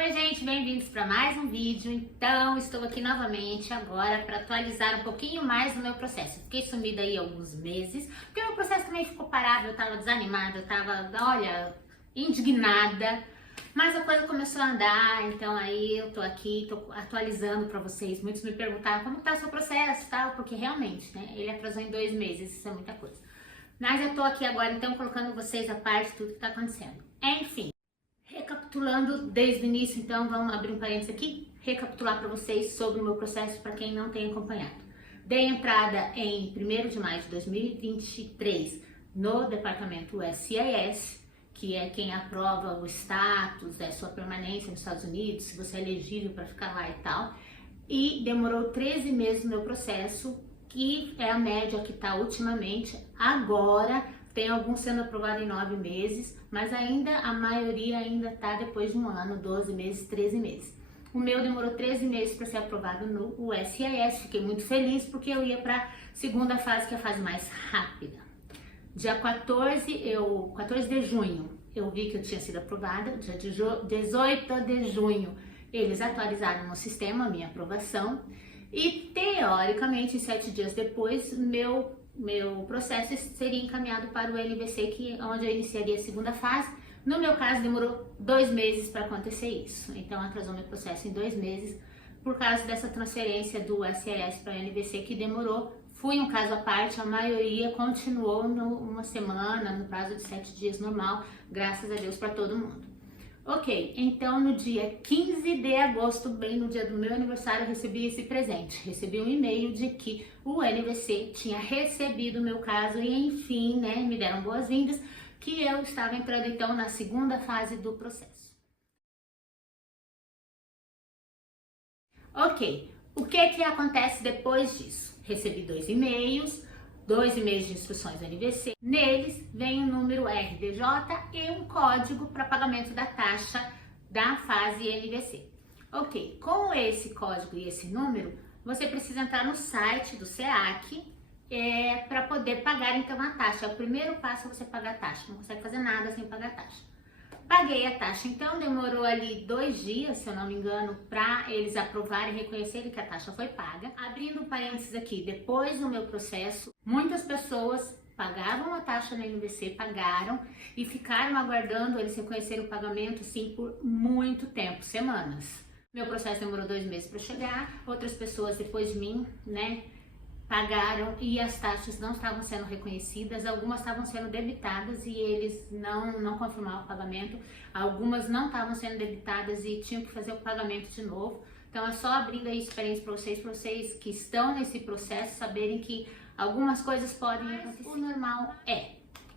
Oi gente, bem-vindos para mais um vídeo. Então, estou aqui novamente agora para atualizar um pouquinho mais do meu processo. Fiquei sumida aí alguns meses, porque meu processo também ficou parado, eu estava desanimada, eu estava, olha, indignada. Mas a coisa começou a andar, então aí eu tô aqui, tô atualizando para vocês. Muitos me perguntaram como tá o seu processo e tal, porque realmente, né, ele atrasou em 2 meses, isso é muita coisa. Mas eu tô aqui agora, então, colocando vocês a parte de tudo que tá acontecendo. Enfim. Recapitulando desde o início, então vamos abrir um parênteses aqui, recapitular para vocês sobre o meu processo para quem não tem acompanhado. Dei entrada em 1º de maio de 2023 no departamento USCIS, que é quem aprova o status, sua permanência nos Estados Unidos, se você é elegível para ficar lá e tal. E demorou 13 meses no meu processo, que é a média que está ultimamente. Agora tem alguns sendo aprovados em 9 meses, mas ainda a maioria ainda está depois de 1 ano, 12 meses, 13 meses. O meu demorou 13 meses para ser aprovado no USCIS, fiquei muito feliz porque eu ia para a segunda fase, que é a fase mais rápida. Dia 14 de junho eu vi que eu tinha sido aprovada, dia 18 de junho eles atualizaram no sistema a minha aprovação e teoricamente 7 dias depois meu processo seria encaminhado para o NVC, que é onde eu iniciaria a segunda fase. No meu caso demorou 2 meses para acontecer isso, então atrasou meu processo em 2 meses por causa dessa transferência do SIS para o NVC que demorou. Fui um caso à parte, a maioria continuou uma semana, no prazo de 7 dias normal, graças a Deus para todo mundo. Ok, então no dia 15 de agosto, bem no dia do meu aniversário, eu recebi esse presente. Recebi um e-mail de que o NVC tinha recebido o meu caso e enfim, né, me deram boas-vindas, que eu estava entrando então na segunda fase do processo. Ok, o que acontece depois disso? Recebi 2 e-mails de instruções do NVC. Neles vem o número RDJ e um código para pagamento da taxa da fase NVC. Ok, com esse código e esse número, você precisa entrar no site do SEAC para poder pagar então a taxa. O primeiro passo é você pagar a taxa, não consegue fazer nada sem pagar a taxa. Paguei a taxa, então demorou ali 2 dias, se eu não me engano, para eles aprovarem e reconhecerem que a taxa foi paga. Abrindo um parênteses aqui, depois do meu processo, muitas pessoas pagavam a taxa na NVC, pagaram e ficaram aguardando eles reconhecerem o pagamento, sim, por muito tempo, semanas. Meu processo demorou 2 meses para chegar, outras pessoas depois de mim, né, pagaram e as taxas não estavam sendo reconhecidas, algumas estavam sendo debitadas e eles não confirmavam o pagamento, algumas não estavam sendo debitadas e tinham que fazer o pagamento de novo. Então é só abrindo aí experiência para vocês que estão nesse processo saberem que algumas coisas podem acontecer. O normal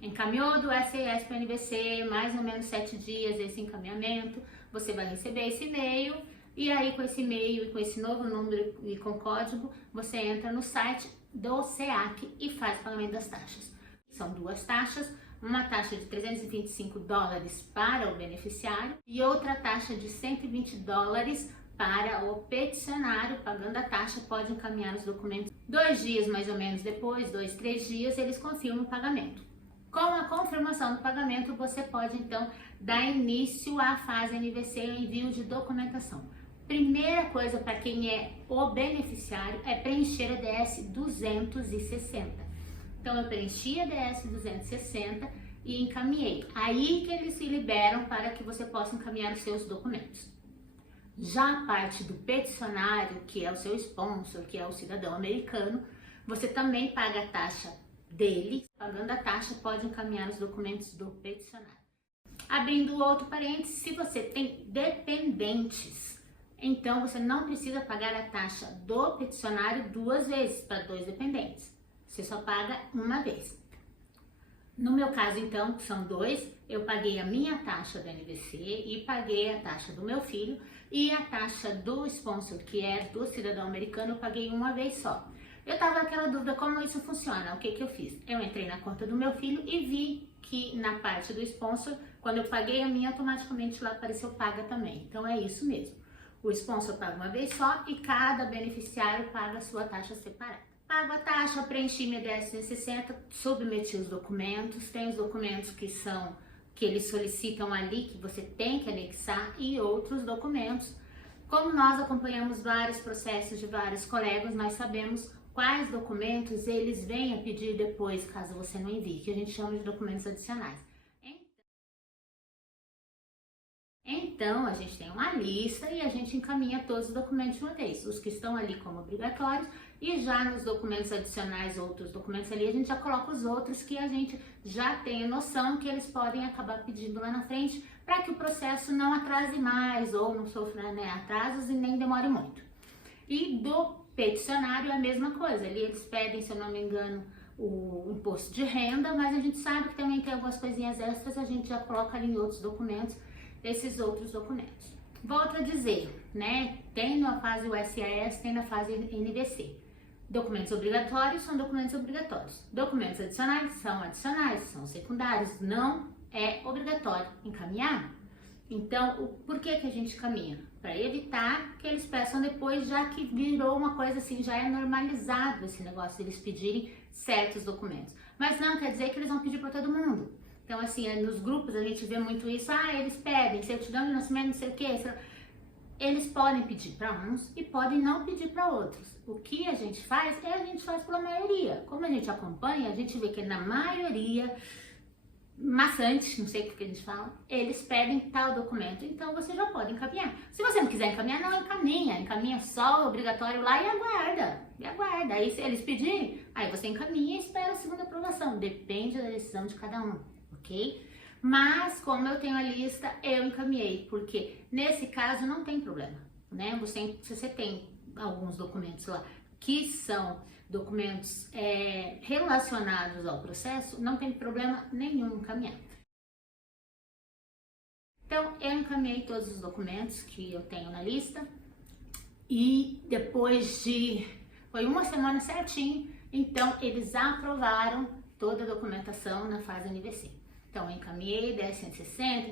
encaminhou do SIS para o NVC, mais ou menos 7 dias esse encaminhamento, você vai receber esse e-mail. E aí com esse e-mail e com esse novo número e com código, você entra no site do SEAC e faz o pagamento das taxas. São 2 taxas, uma taxa de $325 para o beneficiário e outra taxa de $120 para o peticionário. Pagando a taxa, pode encaminhar os documentos 2 dias mais ou menos depois, 2, 3 dias, eles confirmam o pagamento. Com a confirmação do pagamento, você pode então dar início à fase NVC, o envio de documentação. Primeira coisa para quem é o beneficiário é preencher a DS 260. Então eu preenchi a DS 260 e encaminhei. Aí que eles se liberam para que você possa encaminhar os seus documentos. Já a parte do peticionário, que é o seu sponsor, que é o cidadão americano, você também paga a taxa dele. Pagando a taxa, pode encaminhar os documentos do peticionário. Abrindo outro parênteses, se você tem dependentes, então você não precisa pagar a taxa do peticionário 2 vezes para 2 dependentes. Você só paga uma vez. No meu caso, então, que são 2, eu paguei a minha taxa do NVC e paguei a taxa do meu filho e a taxa do sponsor, que é do cidadão americano, eu paguei uma vez só. Eu tava naquela dúvida como isso funciona. O que eu fiz? Eu entrei na conta do meu filho e vi que na parte do sponsor, quando eu paguei a minha, automaticamente lá apareceu paga também. Então é isso mesmo. O sponsor paga uma vez só e cada beneficiário paga a sua taxa separada. Pago a taxa, preenchi minha DS 160, submeti os documentos. Tem os documentos que são que eles solicitam ali, que você tem que anexar, e outros documentos. Como nós acompanhamos vários processos de vários colegas, nós sabemos quais documentos eles vêm a pedir depois, caso você não envie, que a gente chama de documentos adicionais. Então, a gente tem uma lista e a gente encaminha todos os documentos de uma vez, os que estão ali como obrigatórios, e já nos documentos adicionais, outros documentos ali, a gente já coloca os outros que a gente já tem a noção que eles podem acabar pedindo lá na frente, para que o processo não atrase mais ou não sofra, né, atrasos e nem demore muito. E do peticionário é a mesma coisa, ali eles pedem, se eu não me engano, o imposto de renda, mas a gente sabe que também tem algumas coisinhas extras, a gente já coloca ali em outros documentos, esses outros documentos. Volto a dizer, né, tem na fase USAS, tem na fase NVC. Documentos obrigatórios são documentos obrigatórios. Documentos adicionais, são secundários. Não é obrigatório encaminhar. Então, por que a gente caminha? Para evitar que eles peçam depois, já que virou uma coisa assim, já é normalizado esse negócio de eles pedirem certos documentos. Mas não quer dizer que eles vão pedir para todo mundo. Então, assim, nos grupos a gente vê muito isso, eles pedem certidão de nascimento, não sei o que, eles podem pedir para uns e podem não pedir para outros. O que a gente faz pela maioria. Como a gente acompanha, a gente vê que na maioria, maçante, não sei o que a gente fala, eles pedem tal documento, então você já pode encaminhar. Se você não quiser encaminhar, não encaminha só o obrigatório lá e aguarda. Aí se eles pedirem, aí você encaminha e espera a segunda aprovação, depende da decisão de cada um, ok? Mas como eu tenho a lista, eu encaminhei, porque nesse caso não tem problema, né? Se você tem alguns documentos lá que são documentos relacionados ao processo, não tem problema nenhum encaminhar. Então, eu encaminhei todos os documentos que eu tenho na lista e depois foi uma semana certinho, então eles aprovaram toda a documentação na fase NVC. Então, eu encaminhei 10.160,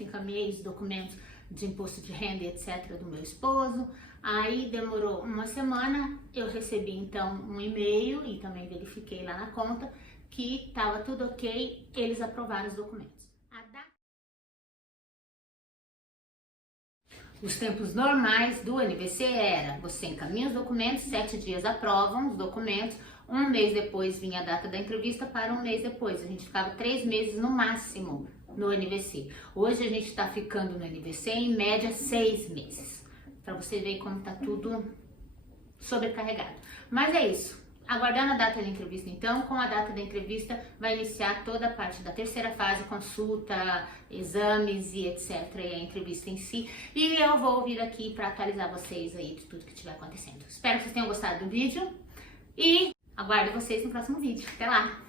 encaminhei os documentos de imposto de renda e etc. do meu esposo. Aí demorou uma semana, eu recebi então um e-mail e também verifiquei lá na conta que estava tudo ok, eles aprovaram os documentos. Os tempos normais do NVC era, você encaminha os documentos, 7 dias aprovam os documentos, um mês depois vinha a data da entrevista para um mês depois. A gente ficava 3 meses no máximo no NVC. Hoje a gente está ficando no NVC em média 6 meses. Para você ver como tá tudo sobrecarregado. Mas é isso. Aguardando a data da entrevista, então, com a data da entrevista vai iniciar toda a parte da terceira fase, consulta, exames e etc. E a entrevista em si. E eu vou vir aqui para atualizar vocês aí de tudo que estiver acontecendo. Espero que vocês tenham gostado do vídeo e aguardo vocês no próximo vídeo. Até lá!